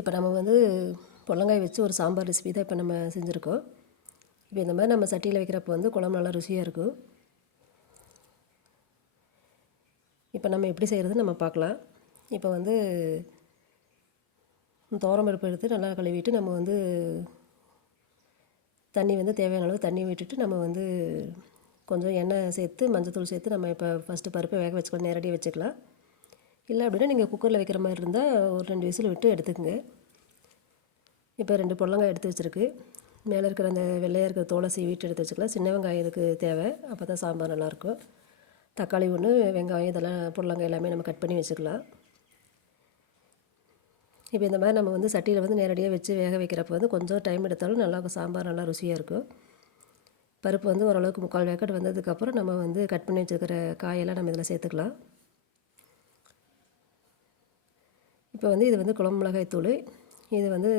இப்போ நம்ம வந்து புடலங்காய் வச்சு ஒரு சாம்பார் ரெசிபி தான் இப்போ நம்ம செஞ்சுருக்கோம். இப்போ இந்த மாதிரி நம்ம சட்டியில் வைக்கிறப்போ வந்து குழம்பு நல்லா ருசியாக இருக்கும். இப்போ நம்ம எப்படி செய்கிறது நம்ம பார்க்கலாம். இப்போ வந்து பருப்பு எடுத்து நல்லா கழுவிட்டு நம்ம வந்து தண்ணி வந்து தேவையான அளவு தண்ணி விட்டுட்டு நம்ம வந்து கொஞ்சம் எண்ணெய் சேர்த்து மஞ்சள் தூள் சேர்த்து நம்ம இப்போ ஃபஸ்ட்டு பருப்பை வேக வச்சுக்கலாம் நேரடியாக வச்சுக்கலாம். இல்லை அப்படின்னா நீங்கள் குக்கரில் வைக்கிற மாதிரி இருந்தால் ஒரு ரெண்டு விசில் விட்டு எடுத்துக்கோங்க. இப்போ ரெண்டு புடலங்காய் எடுத்து வச்சுருக்கு. மேலே இருக்கிற அந்த வெள்ளையாக இருக்கிற தோலை சீவிட்டு எடுத்து வச்சுக்கலாம். சின்ன வெங்காயம் இதுக்கு தேவை. அப்போ தான் சாம்பார் நல்லாயிருக்கும். தக்காளி ஒன்று வெங்காயம் இதெல்லாம் புடலங்காய் எல்லாமே நம்ம கட் பண்ணி வச்சுக்கலாம். இப்போ இந்த மாதிரி நம்ம வந்து சட்டியில் வந்து நேரடியாக வச்சு வேக வைக்கிறப்ப வந்து கொஞ்சம் டைம் எடுத்தாலும் நல்லா சாம்பார் நல்லா ருசியாக இருக்கும். பருப்பு வந்து ஓரளவுக்கு முக்கால் வேக்கட் வந்ததுக்கப்புறம் நம்ம வந்து கட் பண்ணி வச்சுருக்கிற காயெல்லாம் நம்ம இதில் சேர்த்துக்கலாம். இப்போ வந்து இது வந்து குழம்பு மிளகாய் தூள். இது வந்து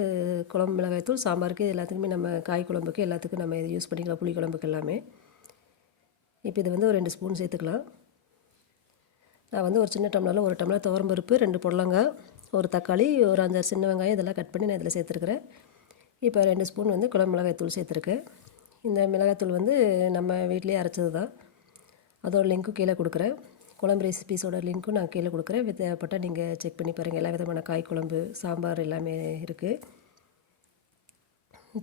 குழம்பு மிளகாய் தூள் சாம்பாருக்கு எல்லாத்துக்குமே நம்ம காய் குழம்புக்கு எல்லாத்துக்கும் நம்ம இது யூஸ் பண்ணிக்கலாம் புளி குழம்புக்கு எல்லாமே. இப்போ இது வந்து ஒரு ரெண்டு ஸ்பூன் சேர்த்துக்கலாம். நான் வந்து ஒரு சின்ன டம்ளரில் ஒரு டம்ளர் துவரம்பருப்பு ரெண்டு புடலங்காய் ஒரு தக்காளி ஒரு அஞ்சாறு சின்ன வெங்காயம் இதெல்லாம் கட் பண்ணி நான் இதில் சேர்த்துருக்குறேன். இப்போ ரெண்டு ஸ்பூன் வந்து குழம்பு மிளகாய் தூள் சேர்த்துருக்கேன் இந்த மிளகாய்த்தூள் வந்து நம்ம வீட்லேயே அரைச்சது தான். அதோட லிங்க்கும் கீழே கொடுக்குறேன். குழம்பு ரெசிபிஸோட லிங்க்கும் நான் கீழே கொடுக்குறேன். தேவைப்பட்டால் நீங்கள் செக் பண்ணி பாருங்கள் எல்லா விதமான காய் குழம்பு சாம்பார் எல்லாமே இருக்குது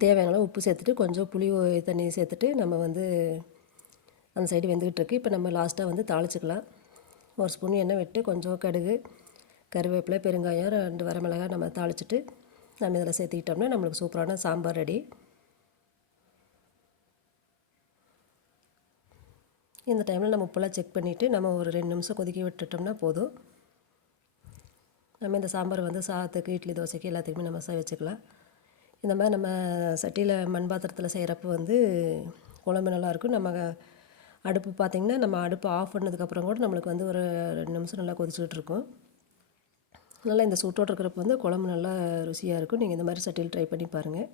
தேவையான உப்பு சேர்த்துட்டு கொஞ்சம் புளி தண்ணி சேர்த்துட்டு நம்ம வந்து அந்த சைடு வெந்துக்கிட்டு இருக்கு. இப்போ நம்ம லாஸ்ட்டாக வந்து தாளிச்சிக்கலாம். ஒரு ஸ்பூன் எண்ணெய் விட்டு கொஞ்சம் கடுகு கருவேப்பிலை பெருங்காயம் ரெண்டு வரமிளகாய் நம்ம தாளிச்சிட்டு நம்ம இதில் சேர்த்துக்கிட்டோம்னா நம்மளுக்கு சூப்பரான சாம்பார் ரெடி. இந்த டைமில் நம்ம உப்பெல்லாம் செக் பண்ணிவிட்டு நம்ம ஒரு ரெண்டு நிமிஷம் கொதிக்க விட்டுட்டோம்னா போதும். நம்ம இந்த சாம்பார் வந்து சாதத்துக்கு இட்லி தோசைக்கு எல்லாத்துக்குமே நம்ம வச்சுக்கலாம். இந்த மாதிரி நம்ம சட்டியில் மண் பாத்திரத்தில் செய்கிறப்ப வந்து குழம்பு நல்லாயிருக்கும் நம்ம அடுப்பு பார்த்திங்கன்னா நம்ம அடுப்பு ஆஃப் பண்ணதுக்கப்புறம் கூட நம்மளுக்கு வந்து ஒரு ரெண்டு நிமிஷம் நல்லா கொதிச்சுட்டு இருக்கும். நல்லா இந்த சூட்டோடு இருக்கிறப்ப வந்து குழம்பு நல்லா ருசியாக இருக்கும். நீங்கள் இந்த மாதிரி சட்டியில் ட்ரை பண்ணி பாருங்கள்